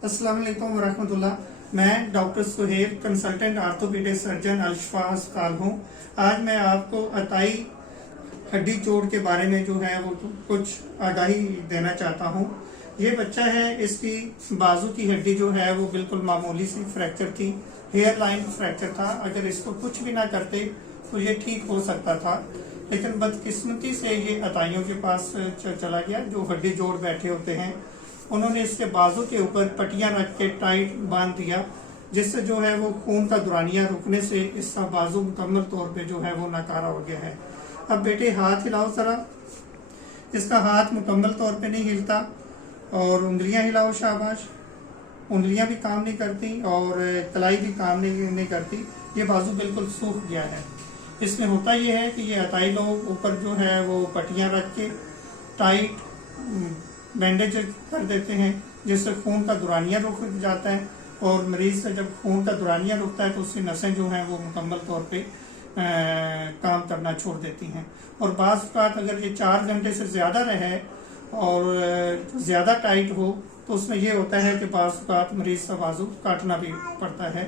अस्सलाम वालेकुम वरहमतुल्लाह। मैं doctor Suhail, consultant orthopaedic surgeon Al Shifa अस्पताल हूँ। आज मैं आपको अताई हड्डी चोट के बारे में जो है वो कुछ आगाही देना चाहता हूँ। ये बच्चा है, इसकी बाजू की हड्डी जो है वो बिल्कुल मामूली सी फ्रैक्चर थी, हेयर लाइन फ्रैक्चर था। अगर इसको कुछ भी ना करते तो ये ठीक हो सकता था, लेकिन बदकिस्मती से ये अताइयों के पास चला गया जो हड्डी जोड़ बैठे होते हैं। उन्होंने इसके बाजू के ऊपर पट्टियां रख के टाइट बांध दिया, जिससे जो है वो खून का दुरानिया रुकने से इसका बाजू मुकम्मल तौर पे जो है वो नाकारा हो गया है। अब बेटे हाथ हिलाओ जरा। इसका हाथ मुकम्मल तौर पे नहीं हिलता, और उंगलियां हिलाओ, शाबाश। उंगलियां भी काम नहीं करती और कलाई भी काम नहीं करती। ये बाजू बिल्कुल सूख गया है। इसमें होता ये है कि ये अताई लोग ऊपर जो है वो पट्टियां रख के टाइट बैंडेज कर देते हैं, जिससे खून का दुरानिया रुक जाता है, और मरीज से जब खून का दुरानिया रुकता है तो उसकी नसें जो हैं वो मुकम्मल तौर पे काम करना छोड़ देती हैं। और बाज़ औक़ात अगर ये 4 घंटे से ज़्यादा रहे और ज़्यादा टाइट हो तो उसमें ये होता है कि बाज़ औक़ात मरीज का बाजू काटना भी पड़ता है।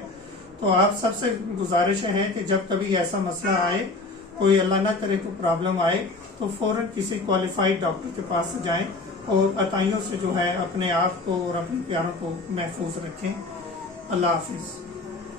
तो आप सबसे गुजारिश है कि जब कभी ऐसा मसला आए, कोई अल्लाह ना करे तो प्रॉब्लम आए, तो फ़ौरन किसी क्वालिफाइड डॉक्टर के पास जाएं और अताइयों से जो है अपने आप को और अपने प्यारों को महफूज रखें। अल्लाह हाफिज़।